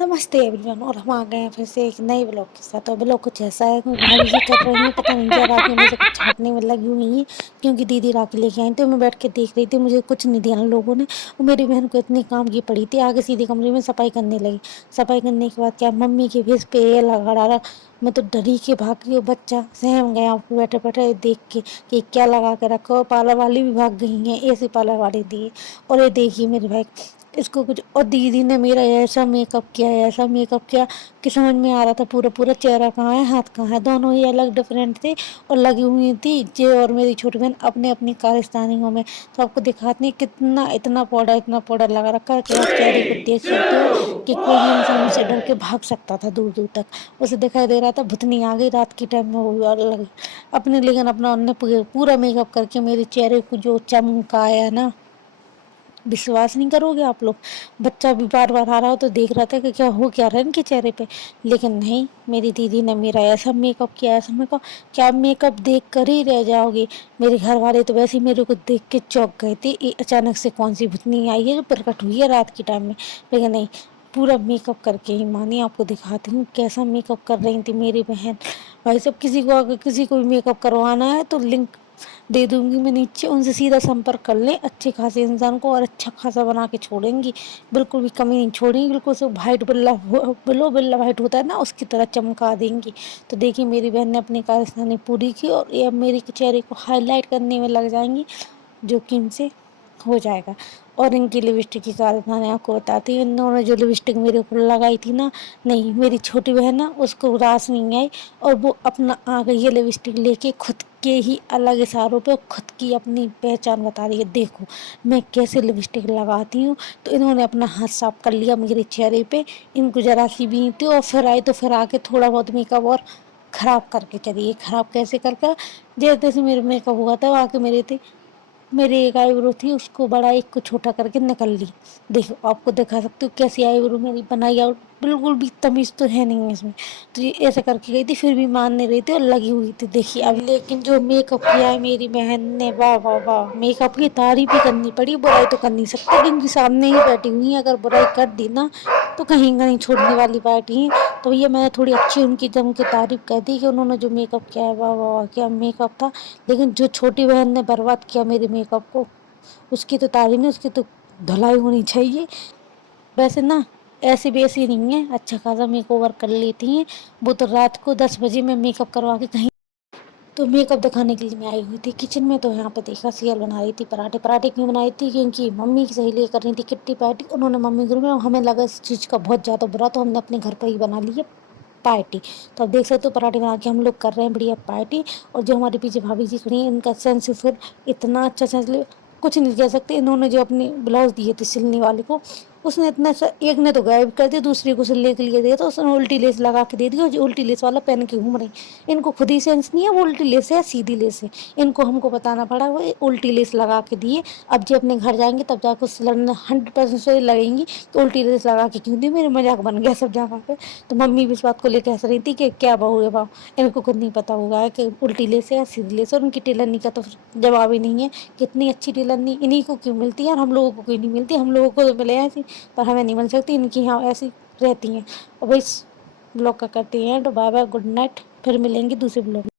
नमस्ते एवरीवन, और हम आ गए हैं फिर से एक नए ब्लॉग के साथ। और ब्लॉग कुछ ऐसा है कि भाभी जी कर रही हैं, पता नहीं क्या राखी में से कुछ छाटने में लगी हुई हैं, क्योंकि दीदी राखी लेके आई थी। मैं बैठ के देख रही थी, मुझे कुछ नहीं दिया उन लोगों ने। और मेरी बहन को इतनी काम की पड़ी थी, आगे सीधे कमरे में सफाई करने लगी। सफाई करने के बाद क्या मम्मी के फेस पे ये लगा डाला। मैं तो डरी के भाग गई, और बच्चा सहम गया बैठे बैठे देख के कि क्या लगा के रखा। और पार्लर वाली भी भाग गई हैं, ऐसे पार्लर वाली दी। और ये देखिए मेरे भाई, इसको कुछ, और दीदी ने मेरा ऐसा मेकअप किया, ऐसा मेकअप किया कि समझ में आ रहा था पूरा पूरा चेहरा कहाँ है हाथ कहाँ है, दोनों ही अलग डिफरेंट थे। और लगी हुई थी जे और मेरी छोटी बहन अपने अपनी कारस्तानियों में। तो आपको दिखाते हैं कितना इतना पाउडर लगा रखा है कि आप चेहरे को देख सकते हो कि कोई भी इंसान उसे डर के भाग सकता था दूर दूर तक। उसे दिखाई दे रहा था भुतनी आ गई रात के टाइम में, वो भी अलग अपने। लेकिन अपना उन्होंने पूरा मेकअप करके मेरे चेहरे को जो चमकाया ना, विश्वास नहीं करोगे आप लोग। बच्चा भी बार बार आ रहा हो तो देख रहा था कि क्या हो क्या रहा है इनके चेहरे पे। लेकिन नहीं, मेरी दीदी ने मेरा ऐसा मेकअप किया, ऐसा मेकअप, क्या मेकअप देख कर ही रह जाओगे। मेरे घर वाले तो वैसे ही मेरे को देख के चौंक गए थे, ये अचानक से कौन सी भूतनी आई है जो प्रकट हुई है रात के टाइम में। लेकिन नहीं, पूरा मेकअप करके ही मानी। आपको दिखाती हूँ कैसा मेकअप कर रही थी मेरी बहन। भाई सब, किसी को अगर किसी को भी मेकअप करवाना है तो लिंक दे दूंगी मैं नीचे, उनसे सीधा संपर्क कर लें। अच्छे खासे इंसान को और अच्छा खासा बना के छोड़ेंगी, बिल्कुल भी कमी नहीं छोड़ेंगी। बिल्कुल से वाइट बिल्लो बिल्ला वाइट होता है ना, उसकी तरह चमका देंगी। तो देखिए मेरी बहन ने अपनी कारस्तानी पूरी की, और ये अब मेरे चेहरे को हाईलाइट करने में लग जाएंगी, जो कि इनसे हो जाएगा। और इनकी लिपस्टिक की कारनामे आपको बताती हूँ। इन्होंने जो लिपस्टिक मेरे ऊपर लगाई थी ना, नहीं, मेरी छोटी बहन ना उसको रास नहीं आई, और वो अपना आ गई है लिपस्टिक लेके खुद के ही अलग इशारों पे, खुद की अपनी पहचान बता रही है। देखो मैं कैसे लिपस्टिक लगाती हूँ। तो इन्होंने अपना हाथ साफ कर लिया मेरे चेहरे पे, इनको जरा सी भी थी, और फिर आए तो फिर आके थोड़ा बहुत मेकअप और ख़राब करके चलिए। ख़राब कैसे करके, जैसे जैसे मेरे मेकअप हुआ था, वो आके मेरी एक आईब्रो थी, उसको बड़ा एक को छोटा करके निकल ली। देखो आपको दिखा सकती हूँ कैसी आईब्रो मेरी बनाई आउट, बिल्कुल भी तमीज़ तो है नहीं इसमें। तो ये ऐसे करके गई थी, फिर भी मान नहीं रही थी और लगी हुई थी। देखिए अब, लेकिन जो मेकअप किया है मेरी बहन ने, वाह वाह वाह, मेकअप की तारीफ ही करनी पड़ी, बुराई तो कर नहीं सकते, क्योंकि सामने ही बैठी हुई है। अगर बुराई कर दी ना तो कहीं कहीं छोड़ने वाली बैठी है। तो ये मैंने थोड़ी अच्छी उनकी जम के तारीफ कर दी कि उन्होंने जो मेकअप किया है, वाह वाह वाह, क्या मेकअप था। लेकिन जो छोटी बहन ने बर्बाद किया मेरे मेकअप को, उसकी तो तारीफ नहीं, उसकी तो धुलाई होनी चाहिए। वैसे ना ऐसी वैसी नहीं है, अच्छा खासा मेक ओवर कर लेती हैं। वो तो रात को 10 बजे में मेकअप करवा के कहीं, तो मेकअप दिखाने के लिए मैं आई हुई थी किचन में। तो यहाँ पे देखा सीरियल बना रही थी पराठे। पराठे क्यों बनाई थी, क्योंकि मम्मी की सहेली कर रही थी किट्टी पार्टी, उन्होंने मम्मी के रूम में, हमें लगा इस चीज़ का बहुत ज़्यादा बुरा, तो हमने अपने घर पर ही बना ली है पार्टी। तो अब देख सकते हो पराठे बना के हम लोग कर रहे हैं बढ़िया पार्टी। और जो हमारे पीछे भाभी जी खड़ी हैं, इनका सेंस फिर इतना अच्छा सेंस, कुछ नहीं कह सकते। इन्होंने जो अपनी ब्लाउज दिए थे सिलने वाले को, उसने इतना सा, एक ने तो गायब कर दिया, दूसरे को सिलने के लिए दिया तो उसने उल्टी लेस लगा के दे दी, और जो उल्टी लेस वाला पहन के घूम रही। इनको खुद ही सेंस नहीं है वो उल्टी लेस है या सीधी लेस है। इनको हमको बताना पड़ा, वो उल्टी लेस लगा के दिए। अब जो अपने घर जाएंगे तब जाकर उस लड़ना 100% से लगेंगी, तो उल्टी लेस लगा के क्यों दी, मेरे मजाक बन गया सब जगह पे। तो मम्मी भी इस बात को लेकर हंस रही थी कि क्या बहू है बाबू, इनको खुद नहीं पता होगा कि उल्टी लेस है या सीधी लेस है। उनकी टेलरनी का तो जवाब ही नहीं है। कितनी अच्छी टेलरनी इन्हीं को क्यों मिलती है और हम लोगों को क्यों नहीं मिलती। हम लोगों को तो मिले ऐसी, पर हमें नहीं मिल सकती, इनकी यहाँ ऐसी रहती हैं। और भाई ब्लॉग का करते हैं तो बाय बाय, गुड नाइट, फिर मिलेंगे दूसरे ब्लॉग।